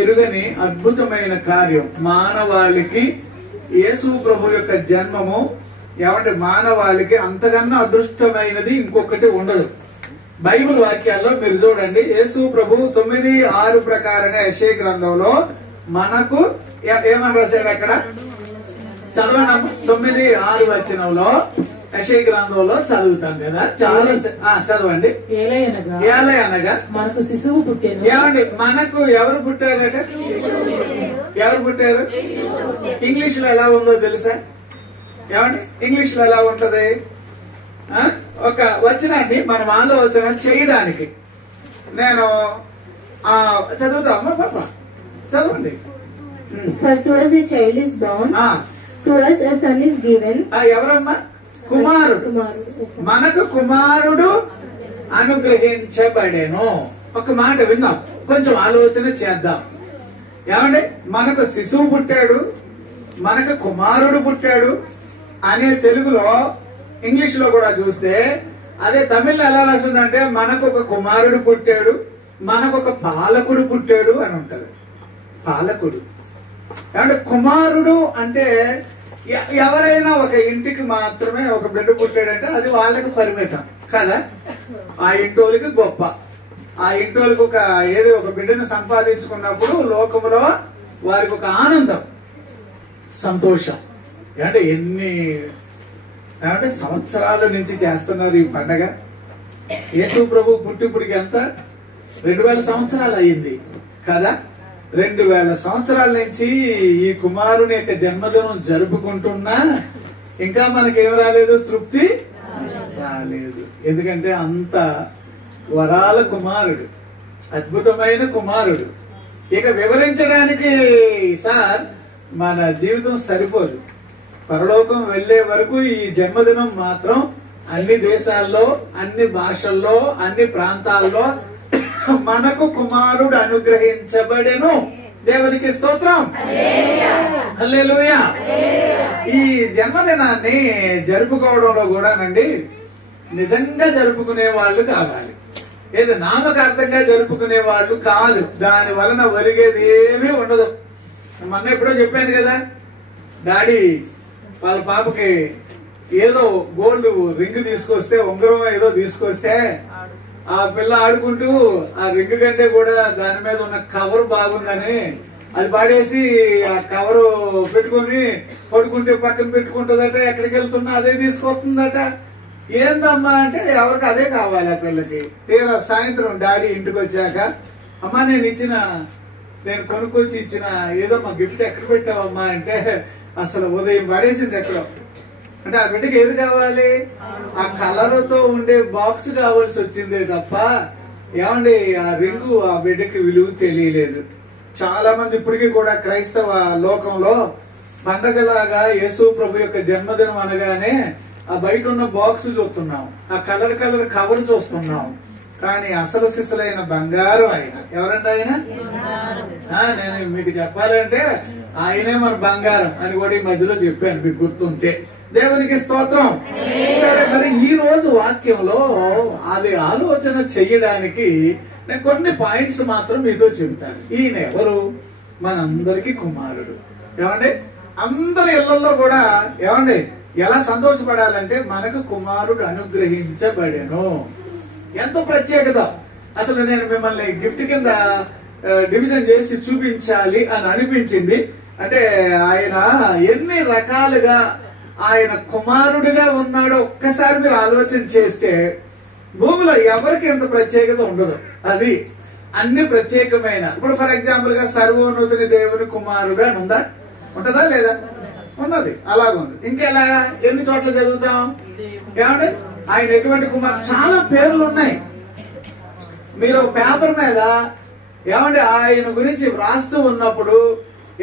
ఎరుగని అద్భుతమైన కార్యం మానవాళికి యేసు ప్రభు యొక్క జన్మము. ఏమంటే మానవాళికి అంతకన్నా అదృష్టమైనది ఇంకొకటి ఉండదు. బైబిల్ వాక్యాల్లో మీరు చూడండి, యేసు ప్రభు 9:6 ప్రకారంగా యెషయా గ్రంథంలో మనకు ఏమని రాశాడు అక్కడ చదవండి. 9:6 వచనంలో యెషయా గ్రంథంలో చదువుతాం కదా, చాలా చదవండి. ఏలయనగా మనకు శిశువు పుట్టెను. ఏమండి మనకు ఎవరు పుట్టారట? ఎవరు పుట్టారు? ఇంగ్లీష్ లో ఎలా ఉందో తెలుసా? ఏమండి ఇంగ్లీష్ లో ఎలా ఉంటది? ఒక వచనాన్ని మనం ఆలోచన చేయడానికి నేను చదువుతామా పాప? చదవండి. For to us a child is born, to us a son is given. ఎవరమ్మా? కుమారుడు. మనకు కుమారుడు అనుగ్రహించబడెను. ఒక మాట విన్నాం, కొంచెం ఆలోచన చేద్దాం. ఏమండి మనకు శిశువు పుట్టాడు, మనకు కుమారుడు పుట్టాడు అనే తెలుగులో, ఇంగ్లీష్ లో కూడా చూస్తే అదే తమిళ్లో ఎలా రాస్తుందంటే మనకు ఒక కుమారుడు పుట్టాడు, మనకు ఒక పాలకుడు పుట్టాడు అని ఉంటది. పాలకుడు అంటే కుమారుడు అంటే ఎవరైనా ఒక ఇంటికి మాత్రమే ఒక బిడ్డ పుట్టాడంటే అది వాళ్ళకి పరిమితం కదా. ఆ ఇంటోళ్ళకి గొప్ప, ఆ ఇంటోళ్ళకి ఒక ఏదో ఒక బిడ్డను సంపాదించుకున్నప్పుడు లోకంలో వారికి ఒక ఆనందం, సంతోషం. అంటే ఏమంటే సంవత్సరాల నుంచి చేస్తున్నారు ఈ పండగ. యేసు ప్రభు పుట్టిప్పుడికి ఎంత 2000 సంవత్సరాలు అయ్యింది కదా. 2000 సంవత్సరాల నుంచి ఈ కుమారుని యొక్క జన్మదినం జరుపుకుంటున్నా ఇంకా మనకేం రాలేదు, తృప్తి రాలేదు. ఎందుకంటే అంత వరాల కుమారుడు, అద్భుతమైన కుమారుడు. ఇక వివరించడానికి సార్ మన జీవితం సరిపోదు. పరలోకం వెళ్లే వరకు ఈ జన్మదినం మాత్రం అన్ని దేశాల్లో, అన్ని భాషల్లో, అన్ని ప్రాంతాల్లో మనకు కుమారుడు అనుగ్రహించబడెను. దేవునికి స్తోత్రం, హల్లెలూయా. ఈ జన్మదినాన్ని జరుపుకోవడంలో కూడానండి నిజంగా జరుపుకునే వాళ్ళు కావాలి, ఏదో నామకార్థంగా జరుపుకునే వాళ్ళు కాదు. దాని వలన ఒరిగేది ఏమీ ఉండదు. మొన్న ఎప్పుడో చెప్పాను కదా, డాడీ వాళ్ళ పాపకి ఏదో గోల్డ్ రింగ్ తీసుకొస్తే, ఉంగరం ఏదో తీసుకొస్తే ఆ పిల్ల ఆడుకుంటూ ఆ రింగ్ కంటే కూడా దాని మీద ఉన్న కవర్ బాగుందని అది పాడేసి ఆ కవర్ పెట్టుకొని పడుకుంటే పక్కన పెట్టుకుంటుందట. ఎక్కడికి వెళ్తున్నా అదే తీసుకొస్తుందట. ఏందమ్మా అంటే ఎవరికి అదే కావాలి ఆ పిల్లకి. తీరా సాయంత్రం డాడీ ఇంటికి వచ్చాక, అమ్మా నేను కొనుక్కొచ్చి ఇచ్చిన ఏదో మా గిఫ్ట్ ఎక్కడ పెట్టావమ్మా అంటే, అసలు ఉదయం పడేసింది ఎక్కడో. అంటే ఆ బిడ్డకి ఏది కావాలి? ఆ కలర్ తో ఉండే బాక్స్ కావాల్సి వచ్చిందే తప్ప ఏమండి ఆ రింగు ఆ బిడ్డకి విలువ తెలియలేదు. చాలా మంది ఇప్పటికీ కూడా క్రైస్తవ లోకంలో పండగలాగా యేసు ప్రభు యొక్క జన్మదినం అనగానే ఆ బయట ఉన్న బాక్స్ చూస్తున్నాం, ఆ కలర్ కవర్ చూస్తున్నాం. కానీ అసలు సిసలైన బంగారం ఆయన. ఎవరండి ఆయన? నేను మీకు చెప్పాలంటే ఆయనే మన బంగారం అని కూడా ఈ మధ్యలో చెప్పాను, మీకు గుర్తుంటే. దేవునికి స్తోత్రం. సరే, మరి ఈ రోజు వాక్యంలో అది ఆలోచన చెయ్యడానికి నేను కొన్ని పాయింట్స్ మాత్రం మీతో చెబుతాను. ఈయన ఎవరు? మనందరికి కుమారుడు. ఏమండి అందరి ఇళ్లలో కూడా ఏమండి ఎలా సంతోషపడాలంటే మనకు కుమారుడు అనుగ్రహించబడెను. ఎంత ప్రత్యేకత! అసలు నేను మిమ్మల్ని గిఫ్ట్ కింద డివిజన్ చేసి చూపించాలి అని అనిపించింది. అంటే ఆయన ఎన్ని రకాలుగా ఆయన కుమారుడిగా ఉన్నాడో ఒక్కసారి మీరు ఆలోచన చేస్తే భూమిలో ఎవరికి ఎంత ప్రత్యేకత ఉండదు. అది అన్ని ప్రత్యేకమైన. ఇప్పుడు ఫర్ ఎగ్జాంపుల్ గా సర్వోన్నతుని దేవుని కుమారుడు అని ఉందా? ఉంటదా లేదా? ఉన్నది. అలాగుంది. ఇంకెలా ఎన్ని చోట్ల చదువుతాం? ఏమంటే ఆయన ఎటువంటి కుమారుడు? చాలా పేర్లు ఉన్నాయి. మీరు పేపర్ మీద ఏమంటే ఆయన గురించి వ్రాస్తూ ఉన్నప్పుడు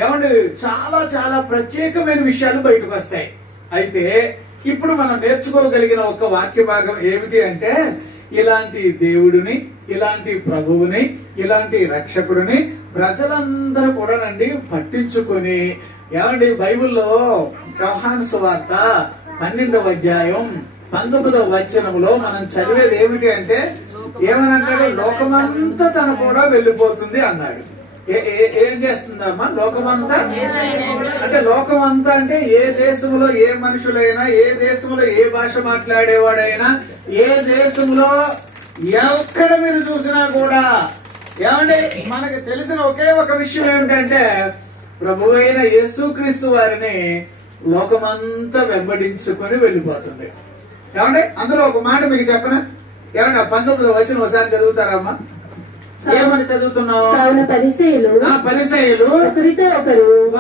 ఏమంటే చాలా చాలా ప్రత్యేకమైన విషయాలు బయటకు వస్తాయి. అయితే ఇప్పుడు మనం నేర్చుకోగలిగిన ఒక వాక్య భాగం ఏమిటి అంటే, ఇలాంటి దేవుడిని, ఇలాంటి ప్రభువుని, ఇలాంటి రక్షకుడిని ప్రజలందరూ కూడానండి పట్టించుకొని ఏమండి బైబిల్లో యోహాను సువార్త 12వ అధ్యాయం 19వ వచనంలో మనం చదివేది ఏమిటి అంటే, ఏమనంటాడు? లోకమంతా తన కూడా వెళ్ళిపోతుంది అన్నాడు. ఏం చేస్తుందమ్మా? లోకమంతా అంటే లోకం అంతా అంటే ఏ దేశంలో ఏ మనుషులైనా, ఏ దేశంలో ఏ భాష మాట్లాడేవాడైనా, ఏ దేశంలో ఎక్కడ మీరు చూసినా కూడా ఏమంటే మనకు తెలిసిన ఒకే ఒక విషయం ఏమిటంటే ప్రభు అయిన యేసుక్రీస్తు వారిని లోకమంతా వెంబడించుకొని వెళ్ళిపోతుంది. ఏమంటే అందులో ఒక మాట మీకు చెప్పనా? ఏమంటే 19వ వచనం ఒకసారి చదువుతారమ్మా? ఏమని చదువుతున్నావు? పరిసయ్యులు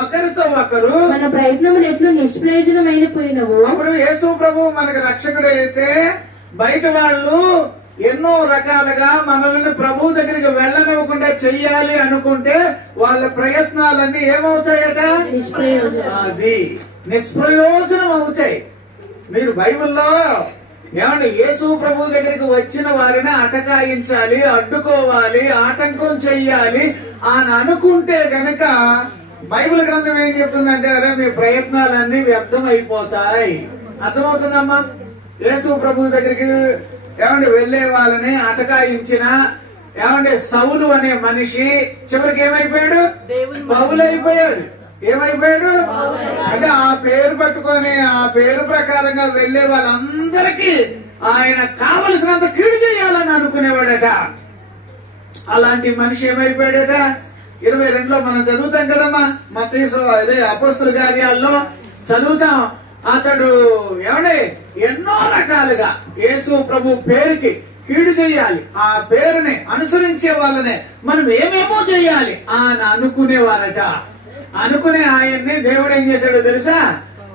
ఒకరితో ఒకరు మన ప్రయత్నములు ఎట్లు నిష్ప్రయోజనమైపోయినవు. అప్పుడు యేసు ప్రభు మనకు రక్షకుడు అయితే బయట వాళ్ళు ఎన్నో రకాలుగా మనల్ని ప్రభు దగ్గరికి వెళ్ళనివ్వకుండా చెయ్యాలి అనుకుంటే వాళ్ళ ప్రయత్నాలన్నీ ఏమవుతాయట? అది నిష్ప్రయోజనం అవుతాయి. మీరు బైబిల్లో ఏమంటే యేసు ప్రభు దగ్గరికి వచ్చిన వారిని అటకాయించాలి, అడ్డుకోవాలి, ఆటంకం చెయ్యాలి అని అనుకుంటే గనక బైబిల్ గ్రంథం ఏం చెప్తుందంటే అరే మీ ప్రయత్నాలన్నీ వ్యర్థం అయిపోతాయి. అర్థమవుతుందమ్మా? యేసు ప్రభు దగ్గరికి ఏమంటే వెళ్లే వాళ్ళని అటకాయించిన ఏమంటే సౌలు అనే మనిషి చివరికి ఏమైపోయాడు? పౌలైపోయాడు. ఏమైపోయాడు అంటే ఆ పేరు పట్టుకొని ఆ పేరు ప్రకారంగా వెళ్లే వాళ్ళందరికీ ఆయన కావలసినంత కీడు చేయాలని అనుకునేవాడట. అలాంటి మనిషి ఏమైపోయాడట? 22లో మనం చదువుతాం కదమ్మా, మత్తయి అదే అపోస్తలుల కార్యాల్లో చదువుతాం. అతడు ఏమంటే ఎన్నో రకాలుగా యేసు ప్రభు పేరుకి కీడు చేయాలి, ఆ పేరుని అనుసరించే వాళ్ళనే మనం ఏమేమో చేయాలి అని అనుకునేవారట. అనుకునే ఆయన్ని దేవుడు ఏం చేశాడో తెలుసా?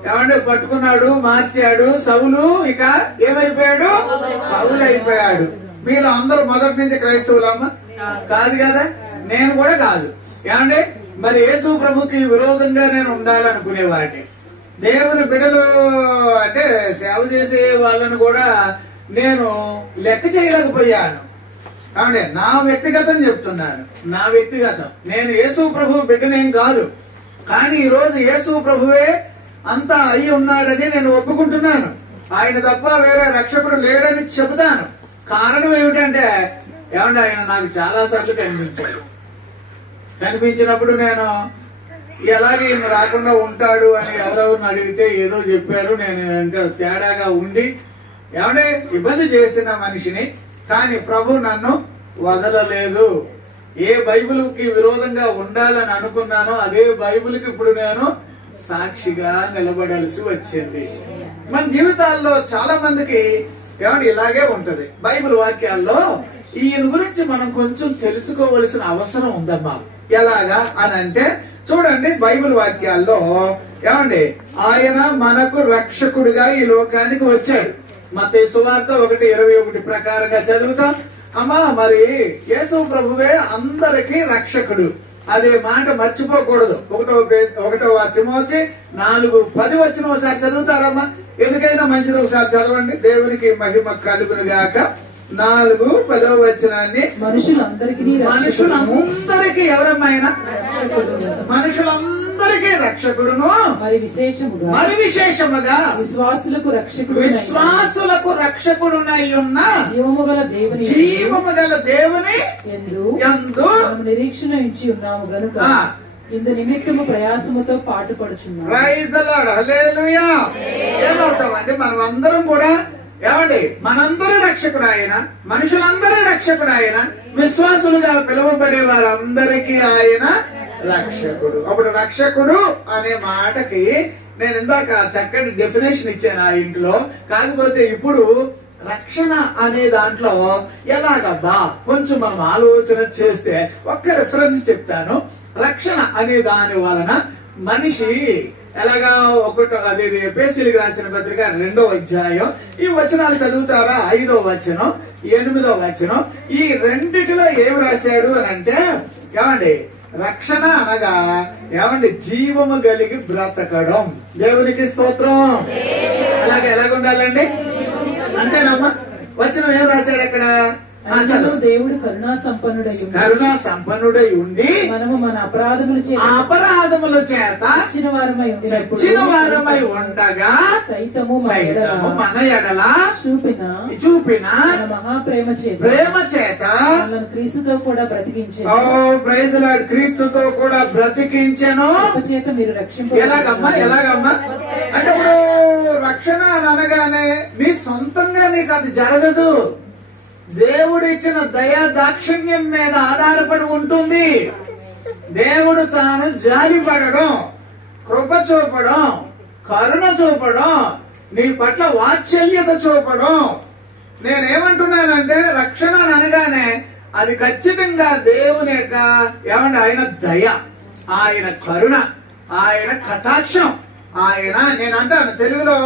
ఏమంటే పట్టుకున్నాడు, మార్చాడు. సౌలు ఇక ఏమైపోయాడు? పౌలైపోయాడు. మీరు అందరూ మొదటి నుంచి క్రైస్తవులమ్మా? కాదు కదా, నేను కూడా కాదు. ఏమంటే మరి యేసు ప్రభుకి విరోధంగా నేను ఉండాలనుకునేవాడిని. దేవుని బిడ్డలు అంటే సేవ చేసే వాళ్ళను కూడా నేను లెక్క చేయలేకపోయాను. కాబట్టి నా వ్యక్తిగతం చెప్తున్నాను, నా వ్యక్తిగతం. నేను యేసు ప్రభు బిడ్డనేం కాదు, కానీ ఈ రోజు యేసు ప్రభువే అంతా అయి ఉన్నాడని నేను ఒప్పుకుంటున్నాను. ఆయన తప్ప వేరే రక్షకుడు లేడని చెబుతాను. కారణం ఏమిటంటే ఏమంటే ఆయన నాకు చాలా సార్లు కనిపించాడు. కనిపించినప్పుడు నేను ఎలాగే ఈయన రాకుండా ఉంటాడు అని ఎవరెవరిని అడిగితే ఏదో చెప్పారు. నేను ఇంకా తేడాగా ఉండి ఏమంటే ఇబ్బంది చేసిన మనిషిని, కానీ ప్రభు నన్ను వదలలేదు. ఏ బైబిల్కి విరోధంగా ఉండాలని అనుకున్నానో అదే బైబిల్కి ఇప్పుడు నేను సాక్షిగా నిలబడాల్సి వచ్చింది. మన జీవితాల్లో చాలా మందికి ఏమంటే ఇలాగే ఉంటది. బైబిల్ వాక్యాల్లో ఈయన గురించి మనం కొంచెం తెలుసుకోవలసిన అవసరం ఉందమ్మా. ఎలాగా అని అంటే చూడండి, బైబిల్ వాక్యాల్లో ఏమండి ఆయన మనకు రక్షకుడిగా ఈ లోకానికి వచ్చాడు. మత్తయి సువార్త 1:21 ప్రకారంగా చదువుతాం. అమ్మా మరి యేసు ప్రభువే అందరికీ రక్షకుడు, అదే మాట మర్చిపోకూడదు. 1వ తిమోతి 4:10 వచ్చిన ఒకసారి చదువుతారమ్మా? ఎందుకైనా మంచిది ఒకసారి చదవండి. దేవునికి మహిమ కలుగును గాక. 4:10 వచనాన్ని మనుషులందరికీ ఎవరమ్మైనా మనుషులందరికీ రక్షకుడును, మరి విశేషముగా విశ్వాసులకు రక్షకుడునై ఉన్న జీవము గల దేవుని యందు నిరీక్షణ ఇచ్చి ఉన్నాము గనుక ఇందు నిమిత్తము ప్రయాసముతో పాటుపడుచున్నాము. ప్రైజ్ ది లార్డ్, హల్లెలూయా. ఏమవుతామండి మనం అందరం కూడా ఏమండి మనందరి రక్షకుడు ఆయన, మనుషులందరి రక్షకుడు ఆయన, విశ్వాసులుగా పిలువబడే వారందరికీ ఆయన రక్షకుడు. అప్పుడు రక్షకుడు అనే మాటకి నేను ఇందాక చక్కటి డెఫినేషన్ ఇచ్చాను ఆ ఇంట్లో. కాకపోతే ఇప్పుడు రక్షణ అనే దాంట్లో ఎలాగబ్బా కొంచెం మనం ఆలోచన చేస్తే ఒక్క రిఫరెన్స్ చెప్తాను. రక్షణ అనే దాని వలన మనిషి ఎలాగా అది ఎఫెసీయులకు రాసిన పత్రిక 2వ అధ్యాయం ఈ వచనాలు చదువుతారా? 5వ వచనం 8వ వచనం ఈ రెండిటిలో ఏమి రాశాడు అని అంటే ఏమండి రక్షణ అనగా ఏమండి జీవము కలిగి బ్రతకడం. దేవునికి స్తోత్రం. అలాగే ఎలాగ ఉండాలండి? అంతేనమ్మా. వచనం ఏం రాశాడు అక్కడ? దేవుడు కరుణా సంపన్నుడై ఉండి మనము మన అపరాధముల చేత చచ్చిన వారమై ఉండగా సైతము మన ఎడల చూపిన మహాప్రేమ చేత మనల్ని క్రీస్తుతో కూడా బ్రతికించెను. Praise lord. క్రీస్తుతో కూడా బ్రతికించెను. చేత మీరు ఎలాగమ్మా అంటే ఇప్పుడు రక్షణ అని అనగానే నీ సొంతంగా నీకు అది జరగదు. దేవుడు ఇచ్చిన దయా దాక్షిణ్యం మీద ఆధారపడి ఉంటుంది. దేవుడు తాను జాలిపడడం, కృప చూపడం, కరుణ చూపడం, నీ పట్ల వాత్సల్యత చూపడం. నేనేమంటున్నానంటే రక్షణ అనగానే అది ఖచ్చితంగా దేవుని యొక్క ఆయన దయ, ఆయన కరుణ, ఆయన కటాక్షం. ఆయన నేనంటాను తెలుగులో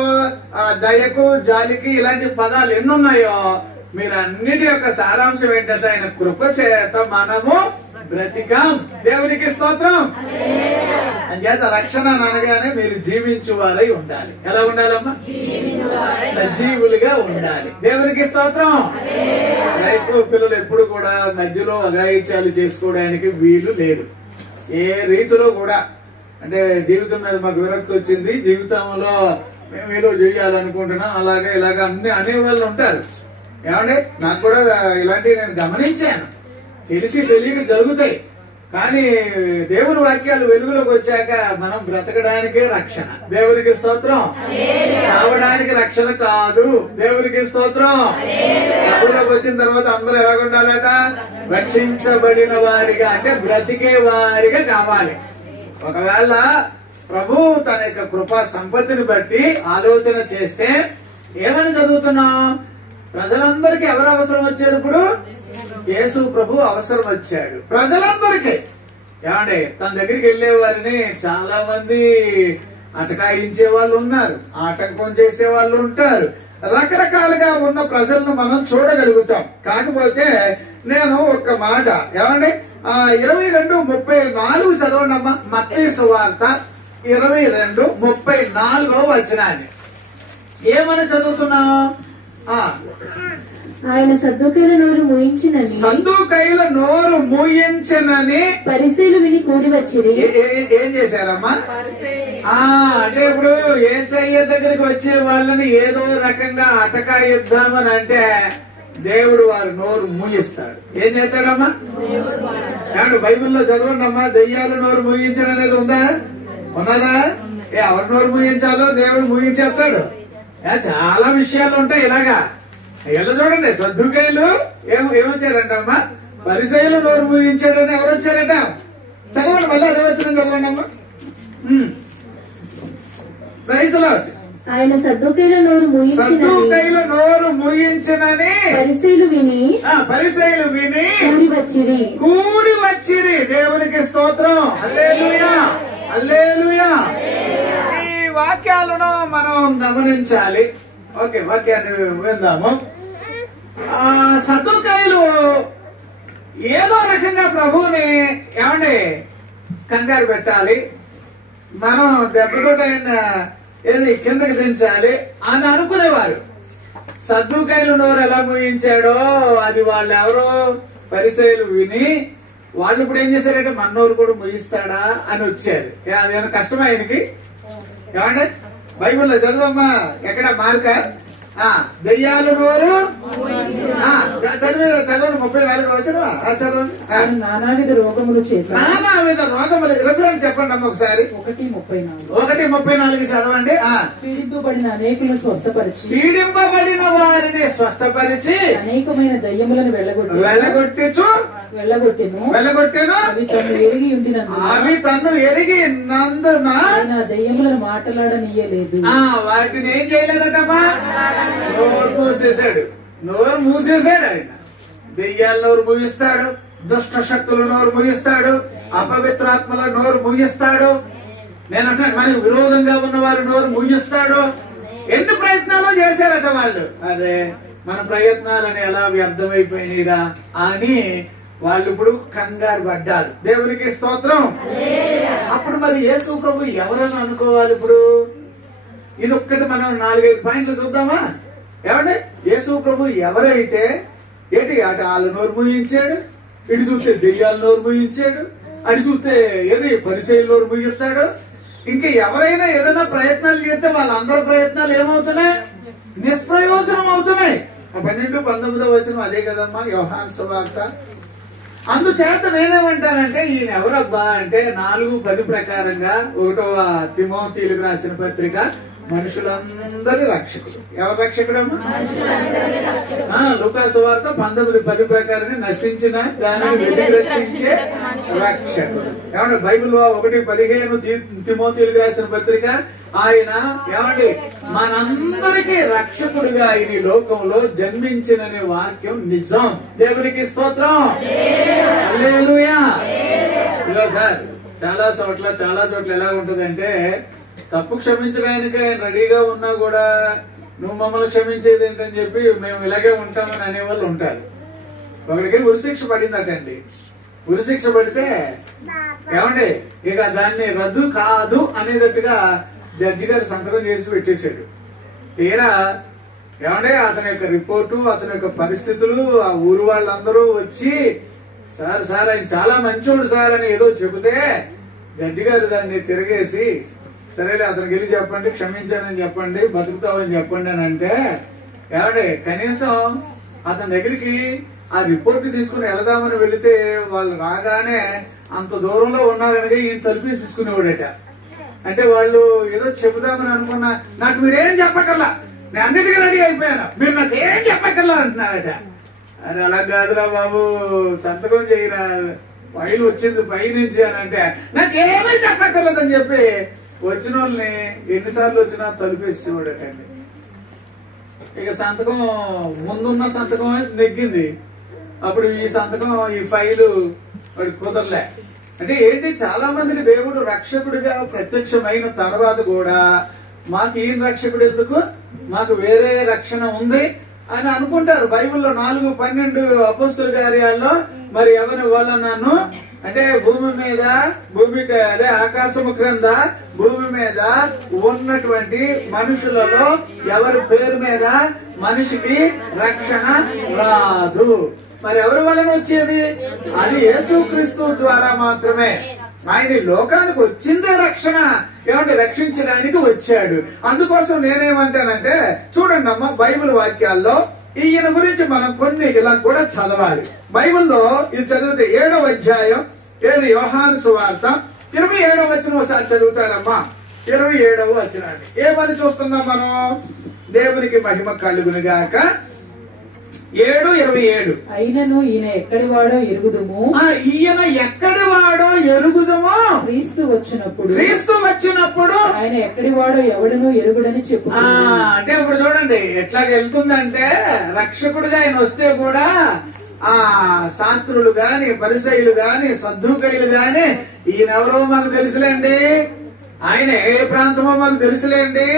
దయకు జాలికి ఇలాంటి పదాలు ఎన్నున్నాయో మీరు అన్నిటి యొక్క సారాంశం ఏంటంటే ఆయన కృప చేత మనము బ్రతికాం. దేవునికి స్తోత్రం. అంచేత రక్షణ అనగానే మీరు జీవించువారై ఉండాలి. ఎలా ఉండాలమ్మా? సజీవులుగా ఉండాలి. దేవునికి స్తోత్రం. క్రైస్తవ పిల్లలు ఎప్పుడు కూడా మధ్యలో అఘాయిత్యాలు చేసుకోవడానికి వీలు లేదు. ఏ రీతిలో కూడా అంటే జీవితం మీద మాకు విరక్తి వచ్చింది, జీవితంలో మేము ఏదో చేయాలనుకుంటున్నాం, అలాగే ఇలాగ అన్ని అనేవాళ్ళు ఉంటారు. ఏమండి నాకు కూడా ఇలాంటివి నేను గమనించాను. తెలిసి తెలియక జరుగుతాయి. కానీ దేవుని వాక్యాలు వెలుగులోకి వచ్చాక మనం బ్రతకడానికే రక్షణ. దేవునికి స్తోత్రం. చావడానికి రక్షణ కాదు. దేవునికి స్తోత్రం. ప్రభువులోకి వచ్చిన తర్వాత అందరూ ఎలాగుండాలట? రక్షించబడిన వారిగా, అంటే బ్రతికే వారిగా కావాలి. ఒకవేళ ప్రభు తన యొక్క కృపా సంపత్తిని బట్టి ఆలోచన చేస్తే ఏమని చదువుతున్నాం? ప్రజలందరికీ ఎవరు అవసరం వచ్చారు? ఇప్పుడు యేసు ప్రభు అవసరం వచ్చాడు ప్రజలందరికీ. ఏమండి తన దగ్గరికి వెళ్లే వారిని చాలా మంది అటకాయించే వాళ్ళు ఉన్నారు, ఆటంకం చేసే వాళ్ళు ఉంటారు. రకరకాలుగా ఉన్న ప్రజలను మనం చూడగలుగుతాం. కాకపోతే నేను ఒక మాట ఏమండి 22:34 చదవండమ్మా. మత్తయి సువార్త 22:34 వచనాన్ని ఏమని చదువుతున్నాం? ఆయన సద్దూకైల నోరు మూయించనని పరిసయ్యులు విని కూడి వచ్చిరి. ఏం చేశారమ్మా? అంటే ఇప్పుడు యేసయ్య దగ్గరికి వచ్చే వాళ్ళని ఏదో రకంగా అటకాయిద్దామని అంటే దేవుడు వారి నోరు మూయిస్తాడు. ఏం చేస్తాడమ్మా? ఏమంటే బైబిల్లో చదవండమ్మా. దెయ్యాలు నోరు మూయించననేది ఉందా? ఉన్నదా? ఎవరి నోరు మూయించాలో దేవుడు మూయించేస్తాడు. చాలా విషయాలు ఉంటాయి ఇలాగా. ఎలా చూడండి, సద్దుకైలు ఏమొచ్చారంటమ్మా? పరిసయ్యులు నోరు మూయించాడని ఎవరు వచ్చారట? చదవండి, మళ్ళీ అదే వచ్చిన చదవండి అమ్మా. Praise lord. ఆయన సద్దూకైల నోరు మూయించనని పరిసయ్యులు విని కూడి వచ్చిరి. దేవునికి స్తోత్రం. హల్లెలూయా, హల్లెలూయా. ఈ వాక్యాలను మనం గమనించాలి. ఓకే, వాక్యాన్ని విందాము. సద్దుకైలు ఏదో రకంగా ప్రభువుని ఏమండి కంగారు పెట్టాలి, మనం దెబ్బతోటైన ఏది కిందకి దించాలి అని అనుకునేవారు. సద్దుకైలు నోరు ఎలా మూయించాడో అది వాళ్ళు ఎవరో పరిసయ్యులు విని వాళ్ళు ఇప్పుడు ఏం చేశారంటే మన నోరు కూడా మూయిస్తాడా అని వచ్చారు. అదేమైనా కష్టమా ఆయనకి? ఏమంటే బైబిల్లో చదవమ్మా. ఎక్కడ మార్క? దెయ్యాలు నోరు చదవండి. 34 వచ్చిన చదవండి. నానావిధ రోగములు రిఫరెన్స్ చెప్పండి అమ్మ ఒకసారి. 1:34 చదవండి. పీడింపబడిన అనేకులను స్వస్థపరిచి, పీడింపబడిన వారిని స్వస్థపరిచి అనేకమైన దయ్యములను వెళ్ళగొట్టెను. అవి తన్ను ఎరిగి నందున దయ్యములను మాట్లాడనీయలేదు. వాటిని ఏం చేయలేదటమ్మా? నోరు మూసేశాడు ఆయన. దెయ్యాల నోరు మూయిస్తాడు, దుష్ట శక్తుల నోరు మూయిస్తాడు, అపవిత్రాత్మల నోరు మూయిస్తాడు. నేను అంటున్నాను మనకి విరోధంగా ఉన్న వారి నోరు మూయిస్తాడు. ఎన్ని ప్రయత్నాలు చేశారట వాళ్ళు. అరే మన ప్రయత్నాలని ఎలా వ్యర్థమైపోయినరా అని వాళ్ళు ఇప్పుడు కంగారు పడ్డారు. దేవునికి స్తోత్రం. అప్పుడు మరి యేసు ప్రభు ఎవరని అనుకోవాలి? ఇప్పుడు ఇది ఒక్కటి మనం 4-5 పాయింట్లు చూద్దామా? ఏమంటే యేసు ప్రభు ఎవరైతే ఏంటి అటు వాళ్ళ నోరు మూయించాడు, ఇటు చూస్తే దెయ్యాల నోరు మూయించాడు, అటు చూస్తే ఏది పరిచయం నోరు మూయిస్తాడు. ఇంకా ఎవరైనా ఏదైనా ప్రయత్నాలు చేస్తే వాళ్ళందరి ప్రయత్నాలు ఏమవుతున్నాయి? నిష్ప్రయోజనం అవుతున్నాయి. 12-19 వచనం అదే కదమ్మా యోహాను సువార్త. అందుచేత నేనేమంటానంటే ఈయన ఎవరబ్బా అంటే 4:10 ప్రకారంగా 1వ తిమోతిలకు రాసిన పత్రిక మనుషులందరి రక్షకుడు. ఎవరు రక్షకుడమ్మా? లూకా సువార్త 19:10 ప్రకారంగా నశించిన దానిని వెతికి రక్షించే రక్షకుడు. ఏమంటే బైబిల్లో 1:15 తిమోతిలకు రాసిన పత్రిక ఆయన ఏమండి మనందరికీ రక్షకుడిగా ఆయన ఈ లోకంలో జన్మించిననే వాక్యం నిజం. దేవునికి స్తోత్రం. హల్లెలూయా. ఇదిగో సార్ చాలా చోట్ల ఎలా ఉంటదంటే తప్పు క్షమించడానికి ఆయన రెడీగా ఉన్నా కూడా నువ్వు మమ్మల్ని క్షమించేది ఏంటని చెప్పి మేము ఇలాగే ఉంటామని అనేవాళ్ళు ఉంటారు. ఒకడికి ఉరిశిక్ష పడిందటండి. ఉరిశిక్ష పడితే ఏమండి ఇక దాన్ని రద్దు కాదు అనేటట్టుగా జడ్జి గారు సంతకం చేసి పెట్టేశాడు. తీరా ఏమంటే అతని యొక్క రిపోర్టు, అతని యొక్క పరిస్థితులు, ఆ ఊరు వాళ్ళందరూ వచ్చి సార్ ఆయన చాలా మంచోడు సార్ అని ఏదో చెబితే జడ్జి గారు దాన్ని తిరగేసి సరేలే అతనికి వెళ్ళి చెప్పండి, క్షమించానని చెప్పండి, బతుకుతావని చెప్పండి అని అంటే ఏమంటే కనీసం అతని దగ్గరికి ఆ రిపోర్ట్ తీసుకుని వెళదామని వెళితే వాళ్ళు రాగానే అంత దూరంలో ఉన్నారనగా ఈయన తలుపు తీసుకునేవాడట. అంటే వాళ్ళు ఏదో చెబుదామని అనుకున్నా, నాకు మీరేం చెప్పకల్లా, నేను అన్నిటికీ రెడీ అయిపోయాను, మీరు నాకు ఏం చెప్పకల్లా అంటున్నారట. అరే అలా కాదురా బాబు, సంతకం చేయరా, ఫైల్ వచ్చింది పై నుంచి అని అంటే నాకేమీ చెప్పక్కర్లేదని చెప్పి వచ్చిన వాళ్ళని ఎన్నిసార్లు వచ్చినా తలుపేసేవాడటండి. ఇక సంతకం ముందున్న సంతకం నెగ్గింది. అప్పుడు ఈ సంతకం ఈ ఫైలు వాడికి కుదరలే. అంటే ఏంటి, చాలా మందికి దేవుడు రక్షకుడిగా ప్రత్యక్షమైన తర్వాత కూడా మాకు ఈయన రక్షకుడు ఎందుకు, మాకు వేరే రక్షణ ఉంది అని అనుకుంటారు. బైబిల్లో 4:12 అపోస్తలుల కార్యాల్లో మరి ఎవరి వలనను అంటే భూమికి అదే ఆకాశము క్రింద భూమి మీద ఉన్నటువంటి మనుషులలో ఎవరి పేరు మీద మనిషికి రక్షణ రాదు. మరి ఎవరి వలన వచ్చేది? అది యేసుక్రీస్తు ద్వారా మాత్రమే. ఆయన లోకానికి వచ్చిందే రక్షణ, ఏమంటే రక్షించడానికి వచ్చాడు. అందుకోసం నేనేమంటానంటే చూడండి అమ్మా, బైబిల్ వాక్యాల్లో ఈయన గురించి మనం కొన్ని ఇలా కూడా చదవాలి. బైబిల్లో ఇది చదివితే 7వ అధ్యాయం ఏది యోహాను సువార్త 27వ వచనం ఒకసారి చదువుతారమ్మా. 27వ వచనాన్ని ఏమని చూస్తున్నాం మనం? దేవునికి మహిమ కలుగును గాక. 7:27 అయినను ఈయన ఎక్కడి వాడో ఎరుగుదుము. ఈయన ఎక్కడి వాడో ఎరుగుదుము. క్రీస్తు వచ్చినప్పుడు ఆయన ఎక్కడి వాడో ఎవడను ఎరుగుడని చెప్పు. అంటే ఇప్పుడు చూడండి ఎట్లా వెళ్తుందంటే, రక్షకుడిగా ఆయన వస్తే కూడా ఆ శాస్త్రులు గాని, పరిసయ్యులు గాని, సద్దూకయ్యులు గాని ఈయనెవరో మాకు తెలుసులేండి, ఆయన ఏ ప్రాంతమో మాకు తెలుసులేండి,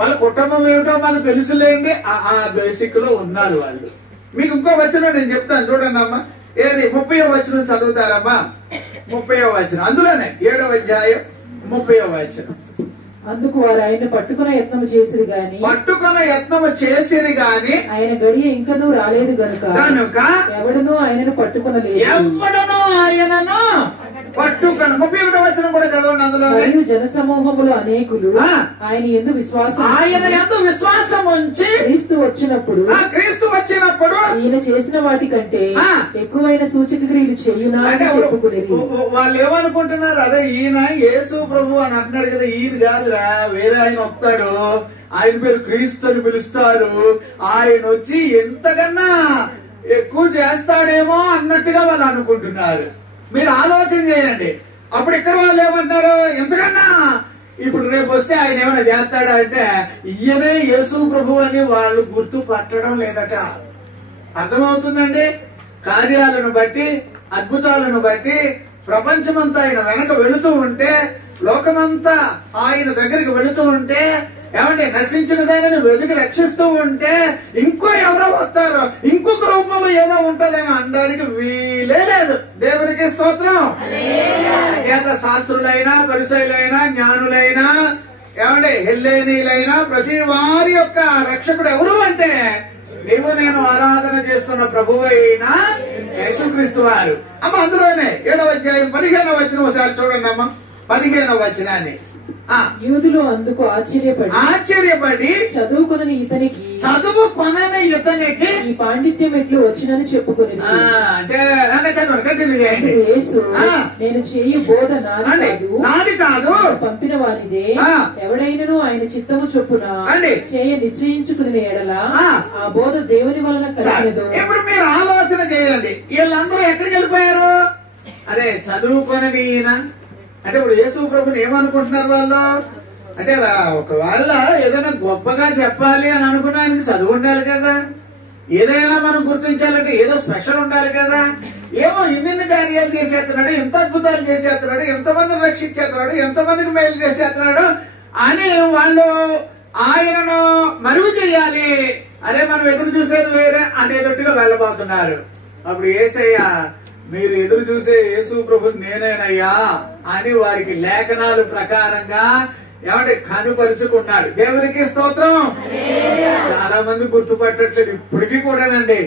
వాళ్ళ కుటుంబం ఏమిటో మాకు తెలుసులేండి, ఆ బేసిక్ లో ఉన్నారు వాళ్ళు. మీకు ఇంకో వచనం నేను చెప్తాను చూడండి అమ్మా. ఏది 30వ వచనం చదువుతారమ్మా. 30వ వచనం అందులోనే 7వ అధ్యాయం 30వ వచనం. అందుకు వారు ఆయన పట్టుకునే యత్నము చేసిరి గాని ఆయన గడియ ఇంకనూ రాలేదు గనుక ఎవడనూ ఆయనను పట్టుకొనలేదు. పట్టుకొని 31వ వచనం కూడా చదవండి. అందులో జన సమూహములు అనేకులు ఆయన యందు విశ్వాసం ఉంచి క్రీస్తు వచ్చినప్పుడు ఈయన చేసిన వాటి కంటే ఎక్కువైన సూచక క్రియలు చేయునా అని చెప్పుకునేది. వాళ్ళు ఏమనుకుంటున్నారు, అరే ఈయన యేసు ప్రభు అని అంటున్నాడు కదా, ఈయన కాదురా వేరే ఆయన వస్తాడు, ఆయన పేరు క్రీస్తు అని పిలుస్తారు, ఆయన వచ్చి ఎంతకన్నా ఎక్కువ చేస్తాడేమో అన్నట్టుగా వాళ్ళు అనుకుంటున్నారు. మీరు ఆలోచన చేయండి. అప్పుడు ఇక్కడ వాళ్ళు ఏమంటారు, ఎంతకన్నా ఇప్పుడు రేపు వస్తే ఆయన ఏమైనా చేస్తాడా అంటే ఈయనే యేసు ప్రభు అని వాళ్ళు గుర్తు పట్టడం లేదట. అర్థమవుతుందండి. కార్యాలను బట్టి, అద్భుతాలను బట్టి ప్రపంచమంతా ఆయన వెనక వెళుతూ ఉంటే, లోకమంతా ఆయన దగ్గరికి వెళుతూ ఉంటే, ఏమంటే నశించిన దానిని వెతికి రక్షిస్తూ ఉంటే ఇంకో ఎవరో వస్తారు, ఇంకొక రూపంలో ఏదో ఉంటదని అనడానికి వీలే లేదు. దేవునికి స్తోత్రం. శాస్త్రులైనా, పరిసయ్యులైనా, జ్ఞానులైనా, ఏమంటే హెల్లేనీలైనా ప్రతి వారి యొక్క రక్షకుడు ఎవరు అంటే నీవు నేను ఆరాధన చేస్తున్న ప్రభువు అయిన యేసుక్రీస్తు వారు. అమ్మ అందులోనే 7వ అధ్యాయం 15వ వచనం ఒకసారి చూడండి అమ్మ. 15వ వచనాన్ని. యూదులు అందుకు ఆశ్చర్యపడి చదువుకొనని ఇతనికి ఈ పాండిత్యం ఎట్లు వచ్చినని చెప్పుకుని అంటే యేసు నేను చేయు బోధ నాది కాదు పంపిన వారిదే. ఎవడైనను ఆయన చిత్తము చొప్పున చేయ నిశ్చయించుకుని ఎడల ఆ బోధ దేవుని వలన కలిగినదో. ఇప్పుడు మీరు ఆలోచన చేయండి, వీళ్ళందరూ ఎక్కడికి వెళ్ళిపోయారు? అరే చదువుకొనని ఈయన అంటే ఇప్పుడు యేసు ప్రభుని ఏమనుకుంటున్నారు వాళ్ళు అంటే, ఒకవేళ ఏదైనా గొప్పగా చెప్పాలి అని అనుకున్నా ఆయనకి చదువు ఉండాలి కదా, ఏదైనా మనం గుర్తించాలంటే ఏదో స్పెషల్ ఉండాలి కదా. ఏమో ఇన్ని కార్యాలు చేసేస్తున్నాడు, ఎంత అద్భుతాలు చేసేస్తున్నాడు, ఎంతమందిని రక్షించేస్తున్నాడు, ఎంతమందికి మేలు చేసేస్తున్నాడు అని వాళ్ళు ఆయనను మరుగు చెయ్యాలి. అరే మనం ఎదురు చూసేది వేరే అనేటట్టుగా వెళ్ళబోతున్నారు. అప్పుడు యేసయ్య మీరు ఎదురు చూసే యేసు ప్రభు నేనేనయ్యా అని వారికి లేఖనాలు ప్రకారంగా ఏమంటే కనుపరుచుకున్నాడు. దేవునికి స్తోత్రం. చాలా మంది గుర్తుపట్టట్లేదు ఇప్పటికీ కూడానండి.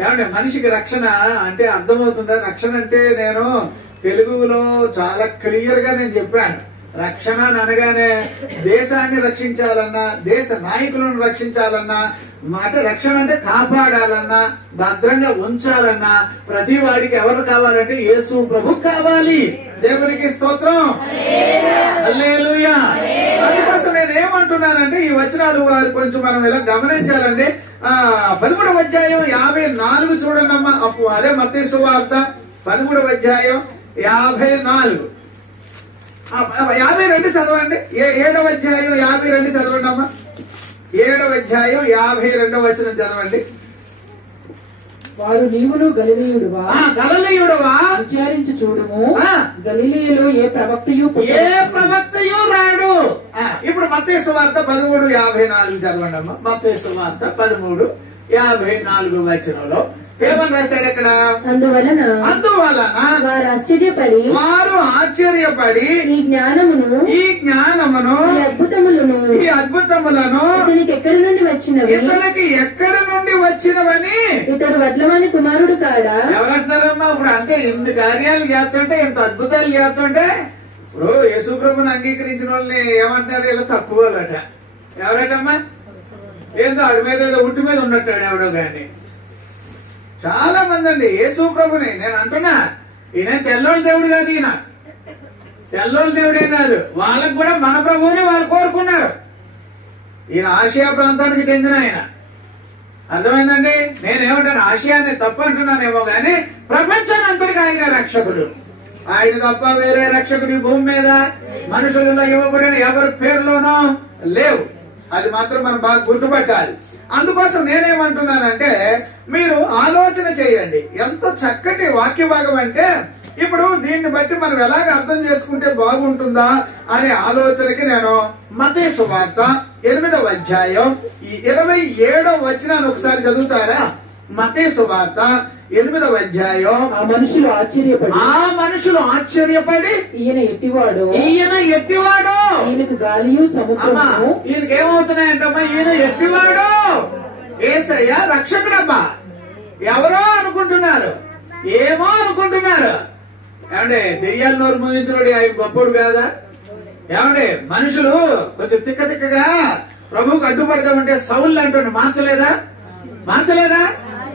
ఏమంటే మనిషికి రక్షణ అంటే అర్థమవుతుందా? రక్షణ అంటే నేను తెలుగులో చాలా క్లియర్ గా నేను చెప్పాను. రక్షణ అనగానే దేశాన్ని రక్షించాలన్నా, దేశ నాయకులను రక్షించాలన్నా, అంటే రక్షణ అంటే కాపాడాలన్నా, భద్రంగా ఉంచాలన్నా ప్రతి వాడికి ఎవరు కావాలంటే యేసు ప్రభు కావాలి. దేవునికి స్తోత్రం. హల్లెలూయా. అందుకోసం నేను ఏమంటున్నానంటే ఈ వచనాలు వారు కొంచెం మనం ఇలా గమనించాలండి. 13వ అధ్యాయం 54 చూడండి అమ్మా. అదే మత్తయి సువార్త 13వ అధ్యాయం 54. 52 చదవండి. 7వ అధ్యాయం 52 చదవండి అమ్మా. 7వ అధ్యాయం 52వ వచనం చదవండి. వారు నీవును గలిలయుడువా విచారించి చూడుము, గలిలయలో ఏ ప్రవక్తయు రాడు. ఇప్పుడు మత్తయి సువార్త 13:54 చదవండి అమ్మా. మత్తయి సువార్త 13:54 వచనంలో ఏమని రాశాడు ఇక్కడ? అందువలన వారు ఆశ్చర్యపడి ఈ జ్ఞానమును ఈ అద్భుతములను ఇతనికి ఎక్కడి నుండి వచ్చినవని ఇతడు వడ్లవాని కుమారుడు కాడా? ఎవరంటున్నారమ్మా? ఇప్పుడు అంటే ఇన్ని కార్యాలు చేస్తుంటే, ఇంత అద్భుతాలు చేస్తుంటే ఇప్పుడు యేసు ప్రభుని అంగీకరించిన వాళ్ళని ఏమంటున్నారు? ఇలా తక్కువ వాళ్ళట. ఎవరటమ్మా? ఏందో అడి మీద ఏదో ఉట్టి మీద ఉన్నట్టాడు ఎవడో గాని. చాలా మంది అండి యేసు ప్రభుని నేను అంటున్నా, ఈయన తెల్లోళ్ళ దేవుడు కాదు, ఈయన తెల్లోళ్ళ దేవుడే కాదు. వాళ్ళకు కూడా మన ప్రభువుని వాళ్ళు కోరుకున్నారు. ఈయన ఆసియా ప్రాంతానికి చెందిన ఆయన. అర్థమైందండి? నేనేమంటాను, ఆసియాని తప్పు అంటున్నానేమో గాని ప్రపంచాన్ని అంతటికి ఆయన రక్షకుడు. ఆయన తప్ప వేరే రక్షకుడు భూమి మీద మనుషులలో ఇవ్వబడిన ఎవరి పేర్లోనో లేవు. అది మాత్రం మనం బాగా గుర్తుపట్టాలి. అందుకోసం నేనేమంటున్నానంటే మీరు ఆలోచన చేయండి. ఎంత చక్కటి వాక్య భాగం అంటే, ఇప్పుడు దీన్ని బట్టి మనం ఎలాగ అర్థం చేసుకుంటే బాగుంటుందా అనే ఆలోచనకి నేను మత్తయి సువార్త 8వ అధ్యాయం 27వ వచనాన్ని ఒకసారి చదువుతారా? మత్తయి సువార్త 8వ అధ్యాయం. ఆ మనుషులు ఆశ్చర్యపడి ఈయన ఎట్టివాడు ఈయనకు గాలియు సముద్రము. ఈయనకి ఏమవుతున్నాయంటమ్మా? ఈయన ఎట్టివాడు, యేసయ్య రక్షకుడమ్మా. ఎవరో అనుకుంటున్నారు, ఏమో అనుకుంటున్నారు. ఏమంటే దెయ్యాలు నోరు ముగించినోడు ఆయన గొప్పడు కాదా? ఏమంటే మనుషులు కొంచెం తిక్కగా ప్రభువుకు అడ్డుపడతామంటే సౌలు అంటుండే మార్చలేదా?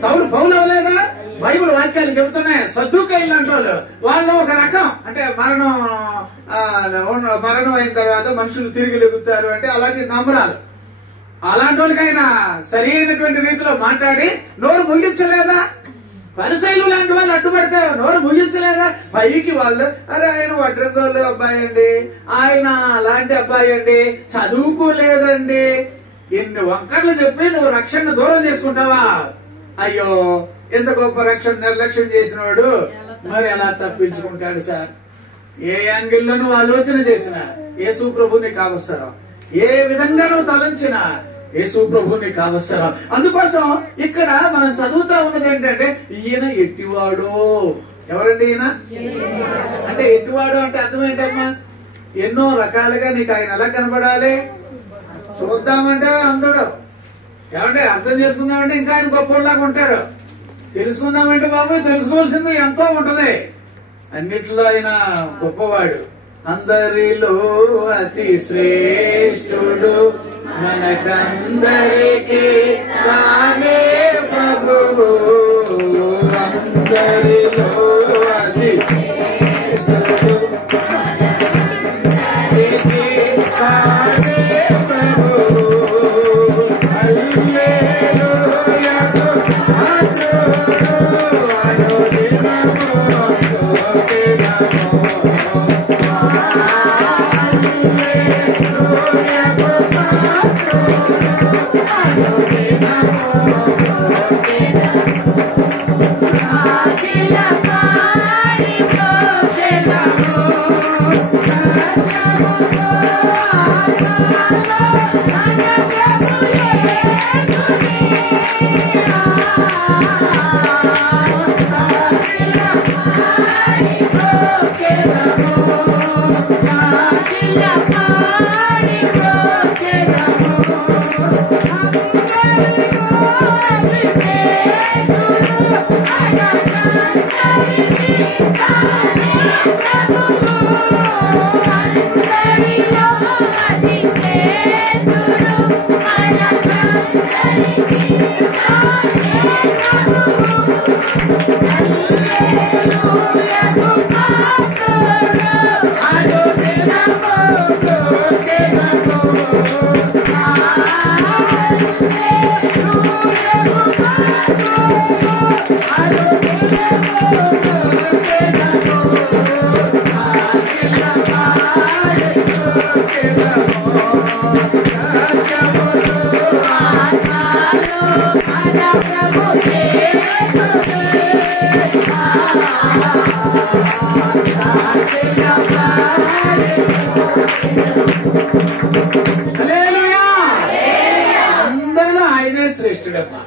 సౌలు పౌలు అవ్వలేదా? బైబిల్ వాక్యాలు చెబుతున్నాయి. సద్దుకైలు అంటారు వాళ్ళు ఒక రకం, అంటే మరణం అయిన తర్వాత మనుషులు తిరిగి లెగుతారు అంటే అలాంటి నమ్మరాలు. అలాంటి వాళ్ళకైనా సరైనటువంటి రీతిలో మాట్లాడి నోరు ముగించలేదా? పరిసైలు లాంటి వాళ్ళు అడ్డుపడితే నోరు ముగించలేదా? పైకి వాళ్ళు అరే ఆయన వడ్రంగోళ్ళు అబ్బాయి అండి, ఆయన అలాంటి అబ్బాయి అండి, చదువుకోలేదండి, ఎన్ని వంకర్లు చెప్పి నువ్వు రక్షణ దూరం చేసుకుంటావా? అయ్యో ఎంత గొప్ప రక్షణ నిర్లక్ష్యం చేసిన వాడు మరి ఎలా తప్పించుకుంటాడు సార్? ఏ యాంగిల్లో నువ్వు ఆలోచన చేసినా యేసు ప్రభుని కావస్తారా? ఏ విధంగా నువ్వు తలంచినా యేసు ప్రభుని కావస్తారా? అందుకోసం ఇక్కడ మనం చదువుతా ఉన్నది ఏంటంటే ఈయన ఎట్టివాడు. ఎవరండి ఈయన? అంటే ఎట్టివాడు అంటే అర్థం ఏంటమ్మా? ఎన్నో రకాలుగా నీకు ఆయన ఎలా కనబడాలి? చూద్దామంటే అందడు ఏమంటే అర్థం చేసుకుందామంటే ఇంకా ఆయన గొప్పలాగా ఉంటాడు. తెలుసుకుందామంటే బాబు తెలుసుకోవాల్సింది ఎంతో ఉంటది. అన్నిట్లో ఆయన గొప్పవాడు. అందరిలో అతి శ్రేష్ఠుడు మనకందరికీ తానే ప్రభువు. అందరిలో అతి శ్రేష్ఠుడు మనకందరికీ తానే ప్రభువు. హల్లెలూయా అందరిలో ఆయనే శ్రేష్ఠుడమ్మా.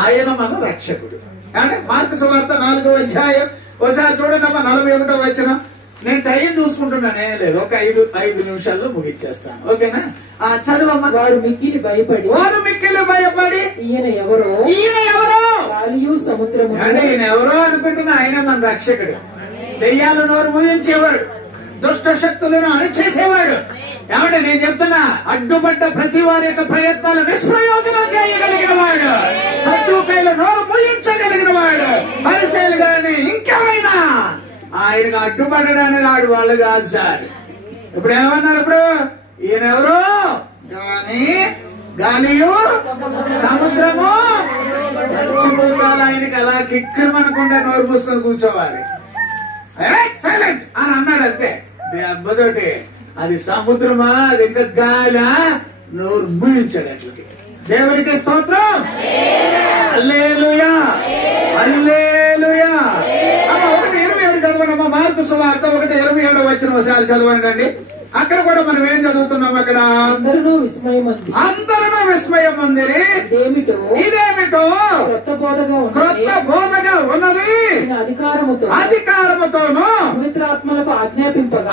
ఆయన మన రక్షకుడు. అంటే మార్కు సువార్త 4వ అధ్యాయం ఒకసారి చూడండమ్మా 41వ వచనం. నేను టైం చూసుకుంటున్నానే లేదు, ఒక 5 నిమిషాల్లో ముగిచ్చేస్తాను. ఓకేనా? చదువమ్మా. వారు మిక్కిలి భయపడి ఈయన ఎవరో గాలియు సముద్రము. అంటే ఈయన ఎవరో అనుకుంటున్నా ఆయన మన రక్షకుడు. దెయ్యాలు నోరు మూయించేవాడు, దుష్ట శక్తులను అణిచేసేవాడు. ఏమంటే నేను చెప్తున్నా, అడ్డుపడ్డ ప్రతి వారి యొక్క ప్రయత్నాలు నిష్ప్రయోజనం చేయగలిగిన వాడు, శత్రుపేలు నోరు మూయించగలిగిన వాడు. పరిశీలు గాని ఇంకేమైనా ఆయనకు అడ్డుపడడానికి ఆడు వాళ్ళు కాదు సార్. ఇప్పుడు ఏమన్నారు? ఇప్పుడు ఈయన ఎవరు కానీ గాలియు సముద్రము మర్చిపోతారు. ఆయనకి అలా కిక్కమనకుండా నోరు మూసుకొని కూర్చోవాలి. సైలెంట్ అని అన్నాడు అంతే. దెబ్బతోటి అది సముద్రమా, అది ఇంకా గాలా, నోరు మూయించాడు అట్లకి. దేవునికి స్తోత్రం. హల్లెలూయా, హల్లెలూయా. అమ్మ 1:27 చదవండి. మార్కు సువార్త 1:27 వచ్చిన ఒకసారి చదవండి అండి. అక్కడ కూడా మనం ఏం చదువుతున్నాం? అక్కడ అందరూ విస్మయం ఉంది. ఇదేమిటో క్రొత్త బోధగా ఉన్నది. అధికారముతోను పవిత్రాత్మలకు ఆజ్ఞాపింపగా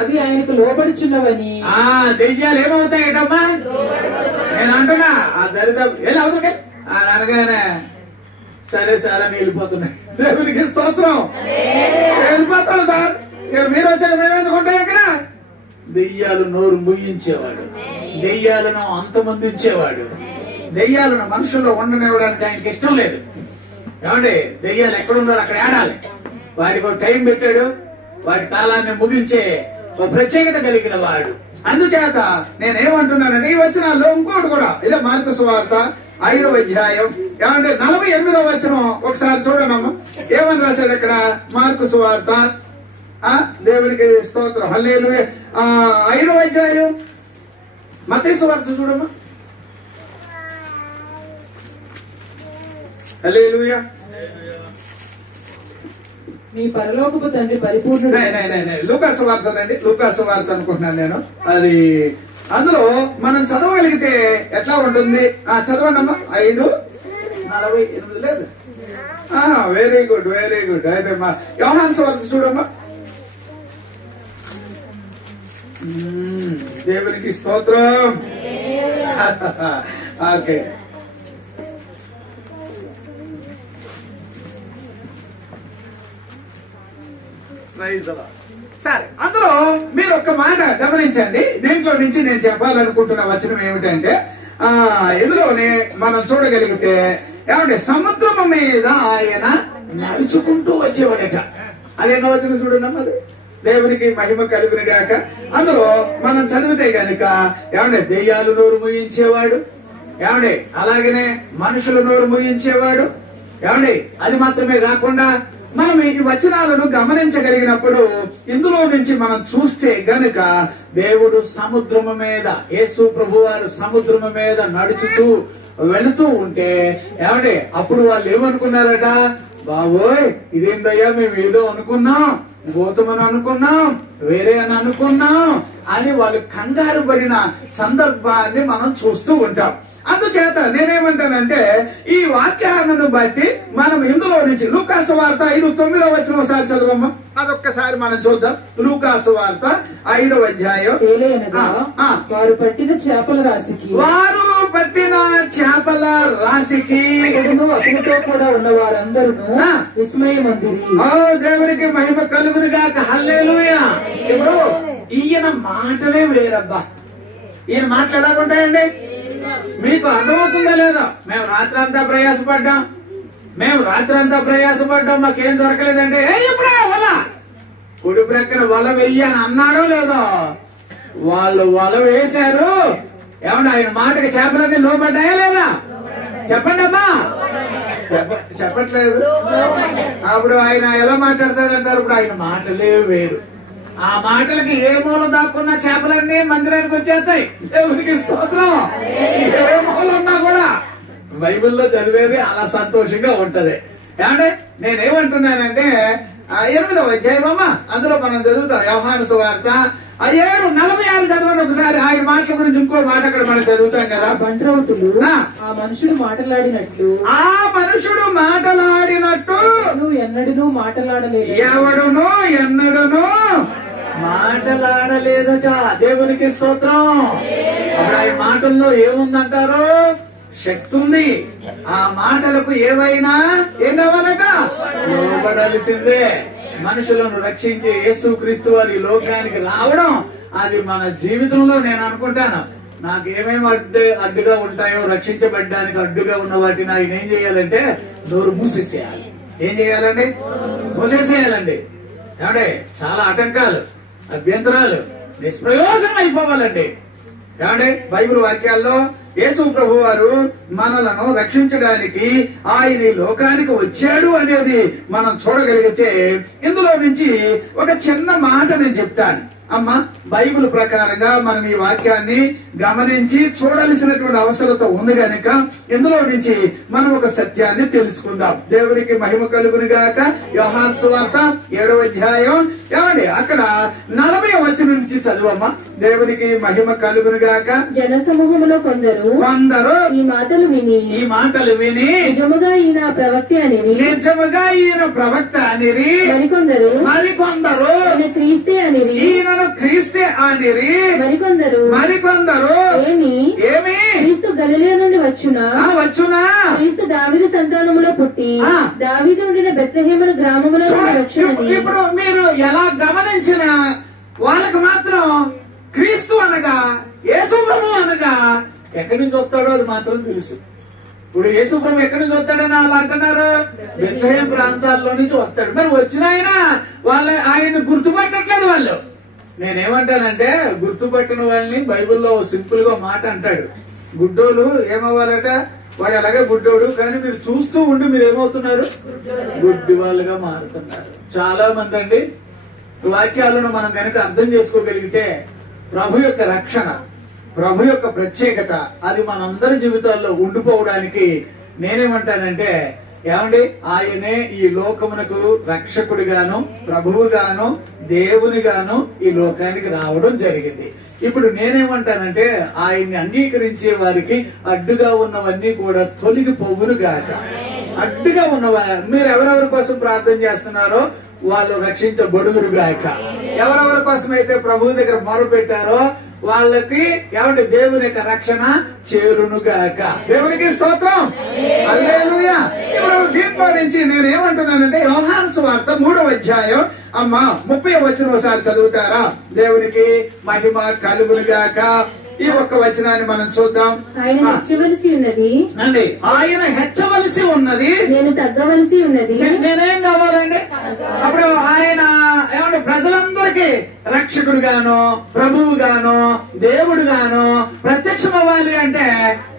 అవి ఆయనకు లోబడుచున్నవని. దెయ్యాలు ఏమవుతాయటమ్మా? నేను అంటున్నా ఆ దరిద్ర అవుతాయి అనగానే సరే సార్ అని వెళ్ళిపోతున్నాయి. దేవునికి స్తోత్రం. వెళ్ళిపోతాం సార్. మీరు వచ్చారు, మేమెందుకుంటాం ఇక్కడ? దెయ్యాలు నోరు ముయ్యించేవాడు, దెయ్యాలను అంతమొందించేవాడు. దెయ్యాలను మనుషుల్లో ఉండనివ్వడానికి ఆయనకి ఇష్టం లేదు. ఏమండి, దెయ్యాలు ఎక్కడ ఉండాలి అక్కడ ఆడాలి. వాడికి ఒక టైం పెట్టాడు, వాడి కాలాన్ని ముగించే ఒక ప్రత్యేకత కలిగిన వాడు. అందుచేత నేనేమంటున్నానంటే ఈ వచనాల్లో ఇంకోటి కూడా, ఇదే మార్కు సువార్త 5వ అధ్యాయం ఏమంటే 48వ వచనం ఒకసారి చూడనమ్మా. ఏమని రాశాడు ఇక్కడ? మార్కు సువార్త దేవునికి స్తోత్రం. హల్లెలూయా. 5వ అధ్యాయం మత్తయి సువార్త చూడమ్మా. హల్లెలూయా. మీ పరలోకపు తండ్రి పరిపూర్ణుడు. లూకాసు వార్త అండి, లూకాసు వార్త అనుకుంటున్నాను నేను. అది అందులో మనం చదవగలిగితే ఎట్లా ఉంటుంది? చదవండమ్మా. 5:48 లేదు. Very good, very good. అయితే మా యోహాను సువార్త చూడమ్మా. దేవునికి స్తోత్రం. ఓకే. సరే, అందులో మీరు ఒక్క మాట గమనించండి. దీంట్లో నుంచి నేను చెప్పాలనుకుంటున్న వచనం ఏమిటంటే, ఇందులోనే మనం చూడగలిగితే ఏమంటే సముద్రము మీద ఆయన నడుచుకుంటూ వచ్చేవాడట. అదేనో వచనం చూడమ్మా. దేవునికి మహిమ కలుగును గాక. అందులో మనం చదివితే గనుక ఏమంటే దెయ్యాలు నోరు మూయించేవాడు, ఏమండి అలాగనే మనుషులు నోరు మూయించేవాడు, ఏమండి అది మాత్రమే కాకుండా మనం ఈ వచనాలను గమనించగలిగినప్పుడు ఇందులో నుంచి మనం చూస్తే గనుక దేవుడు సముద్రము మీద, యేసు ప్రభువారు సముద్రము మీద నడుచుతూ వెళుతూ ఉంటే ఏమండి అప్పుడు వాళ్ళు ఏమనుకున్నారట, బాబోయ్ ఇదేందయ్యా మేము ఏదో అనుకున్నాం, గౌతమని అనుకున్నాం, వేరే అని అనుకున్నాం అని వాళ్ళు కంగారు పడిన సందర్భాన్ని మనం చూస్తూ ఉంటాం. అందుచేత నేనేమంటానంటే ఈ వాక్యాలను బట్టి మనం ఇందులో నుంచి లూకాసు వార్త 5:9 ఒకసారి చదవమ్మా. అదొక్కసారి మనం చూద్దాం. లూకాసు వార్త 5వ అధ్యాయం. వారు పట్టిన చేపల రాశికి అతనితో కూడా ఉన్న వారందరూ విస్మయమందిరి. దేవునికి మహిమ కలుగును గాక. హల్లెలూయా. ఇప్పుడు ఈయన మాటలే వేరబ్బా. ఈయన మాటలు ఎలాగుంటాయండి మీకు అర్థమవుతుందా లేదా? మేము రాత్రంతా ప్రయాసపడ్డాం, మాకేం దొరకలేదంటే ఎప్పుడే వల కుడి ప్రక్కన వల వెయ్యని అన్నాడో లేదో, వాళ్ళు వల వేశారు. ఏమన్నా ఆయన మాటకి చేపలన్నీ లోపడ్డాయా లేదా? చెప్పండి అమ్మా. చెప్పట్లేదు. అప్పుడు ఆయన ఎలా మాట్లాడతాడంటారు? ఇప్పుడు ఆయన మాటలే వేరు. ఆ మాటలకి ఏ మూల దాక్కున్న చేపలన్నీ మందిరానికి వచ్చేస్తాయి. దేవునికి స్తోత్రం. ఏ మూల ఉన్నా కూడా బైబిల్లో చదివేది అలా సంతోషంగా ఉంటది. ఏమంటే నేనేమంటున్నానంటే 8వ అధ్యాయం అమ్మా, అందులో మనం చదువుతాం యోహాను సువార్త 7:46 చదవండి ఒకసారి. ఆయన మాటల గురించి ఇంకో మాట అక్కడ మనం చదువుతాం కదా. బంట్రౌతులు ఆ మనుషుడు మాటలాడినట్టు ఎన్నడూ మాటలాడలేదు, ఎవడును ఎన్నడూను మాటలాడలేదట. దేవునికి స్తోత్రం. అప్పుడు ఆయన మాటల్లో ఏముందంటారు? శక్తి ఉంది. ఆ మాటలకు ఏవైనా ఏం కావాలట? లోబడాల్సిందే. మనుషులను రక్షించే యేసుక్రీస్తు వారి లోకానికి రావడం అది మన జీవితంలో నేను అనుకుంటాను నాకు ఏమేమి అడ్డుగా ఉంటాయో రక్షించబడ్డానికి అడ్డుగా ఉన్న వాటిని ఆయన ఏం చేయాలంటే నోరు మూసేసేయాలి. ఏం చేయాలండి? మూసేసేయాలండి. ఏమంటే చాలా ఆటంకాలు, అభ్యంతరాలు నిష్ప్రయోజనం అయిపోవాలండి. ఏమంటే బైబిల్ వాక్యాల్లో యేసు ప్రభు వారు మనలను రక్షించడానికి ఆయన లోకానికి వచ్చాడు అనేది మనం చూడగలిగితే ఇందులో నుంచి ఒక చిన్న మాట నేను చెప్తాను అమ్మా. బైబిల్ ప్రకారంగా మనం ఈ వాక్యాన్ని గమనించి చూడాల్సినటువంటి అవసరత ఉంది కనుక ఇందులో నుంచి మనం ఒక సత్యాన్ని తెలుసుకుందాం. దేవునికి మహిమ కలుగును గాక. యోహాను సువార్త 7వ అధ్యాయం ఏమండి అక్కడ 40వ వచనం నుంచి చదువమ్మా. దేవునికి మహిమ కలుగును గాక. జనసమూహంలో కొందరు ఈ మాటలు విని నిజముగా ఈయన ప్రవక్త అనిరి, మరికొందరు క్రీస్తే అనిరి, మరికొందరు ఏమి క్రీస్తు గలిలయ నుండి వచ్చునా, క్రీస్తు దావీదు సంతానములో పుట్టి దావీదు ఉండిన బెత్లెహేము గ్రామములో వచ్చునని. ఇప్పుడు మీరు ఎలా గమనించిన వాళ్ళకి మాత్రం క్రీస్తు అనగా యేసు ప్రభు అనగా ఎక్కడి నుంచి వస్తాడో అది మాత్రం తెలుసు. ఇప్పుడు యేసు ప్రభు ఎక్కడి నుంచి వస్తాడని వాళ్ళు అంటున్నారు, బెత్లెహేం ప్రాంతాల్లో నుంచి వస్తాడు. మరి వచ్చిన ఆయన గుర్తుపట్టట్లేదు వాళ్ళు. నేనేమంటానంటే గుర్తుపట్టిన వాళ్ళని బైబిల్లో సింపుల్ గా మాట అంటాడు, గుడ్డోలు ఏమవ్వాలట? వాడు అలాగే గుడ్డోడు, కానీ మీరు చూస్తూ ఉండి మీరు ఏమవుతున్నారు? గుడ్డి వాళ్ళుగా మారుతున్నారు. చాలా మంది అండి వాక్యాలను మనం కనుక అర్థం చేసుకోగలిగితే ప్రభు యొక్క రక్షణ, ప్రభు యొక్క ప్రత్యేకత అది మనందరి జీవితాల్లో ఉండిపోవడానికి నేనేమంటానంటే ఏమండి ఆయనే ఈ లోకమునకు రక్షకుడిగాను ప్రభువుగాను దేవునిగాను ఈ లోకానికి రావడం జరిగింది. ఇప్పుడు నేనేమంటానంటే ఆయన్ని అంగీకరించే వారికి అడ్డుగా ఉన్నవన్నీ కూడా తొలగిపోవును గాక. అడ్డుగా ఉన్నవారు మీరు ఎవరెవరి కోసం ప్రార్థన చేస్తున్నారో వాళ్ళు రక్షించబడుదురు గాక. ఎవరెవరి కోసం అయితే ప్రభువు దగ్గర మొర పెట్టారో వాళ్ళకి ఏమంటే దేవుని యొక్క రక్షణ చేరునుగాక. దేవునికి స్తోత్రం, హల్లెలూయా. ఇప్పుడు దీంట్లో నుంచి నేను ఏమంటున్నానంటే యోహాను సువార్త 3వ అధ్యాయం 30వ వచనం ఒకసారి చదువుతారా? దేవునికి మహిమ కలుగునుగాక. ఈ ఒక్క వచనాన్ని మనం చూద్దాం. ఆయన హెచ్చవలసి ఉన్నది అండి, ఆయన హెచ్చవలసి ఉన్నది, నేను తగ్గవలసి ఉన్నది. నేనేం కావాలండి? అప్పుడు ఆయన ఏమంటే ప్రజలందరికీ రక్షకుడు గాను, ప్రభువు గాను, దేవుడు గాను ప్రత్యక్షం అవ్వాలి అంటే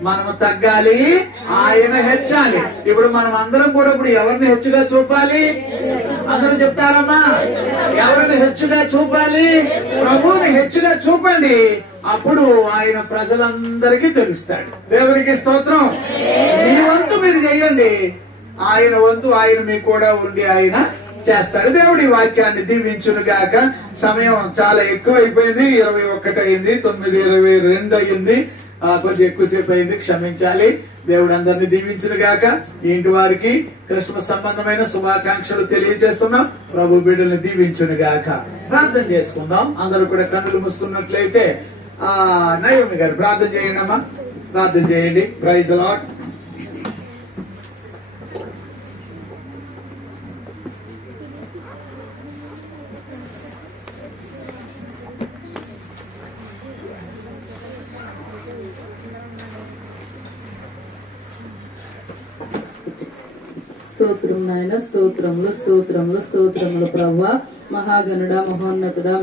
మనము తగ్గాలి, ఆయన హెచ్చాలి. ఇప్పుడు మనం అందరం కూడా ఇప్పుడు ఎవరిని హెచ్చుగా చూపాలి? అందరూ చెప్తారమ్మా, ఎవరిని హెచ్చుగా చూపాలి? ప్రభువుని హెచ్చుగా చూపండి, అప్పుడు ఆయన ప్రజలందరికీ తెలుస్తాడు. దేవునికి స్తోత్రం. మీ వంతు మీరు చేయండి, ఆయన వంతు ఆయన మీకు కూడా ఉండి ఆయన చేస్తాడు. దేవుడి వాక్యాన్ని దీవించును గాక. సమయం చాలా ఎక్కువ అయిపోయింది, 21 అయింది, 9:22 అయింది, కొంచెం ఎక్కువసేపు అయింది, క్షమించాలి. దేవుడు అందరినీ దీవించును గాక. ఇంటి వారికి క్రిస్మస్ సంబంధమైన శుభాకాంక్షలు తెలియజేస్తున్నాం. ప్రభు బిడ్డల్ని దీవించును గాక. ప్రార్థన చేసుకుందాం. అందరూ కూడా కన్నులు మూసుకున్నట్లయితే నయోమి గారు ప్రార్థన చేయండి అమ్మా, ప్రార్థన చేయండి. Praise the lord. స్తోత్రం నాయన, స్తోత్రములు స్తోత్రములు స్తోత్రములు ప్రభువా. మహాగణుడా, మహోన్నతుడా,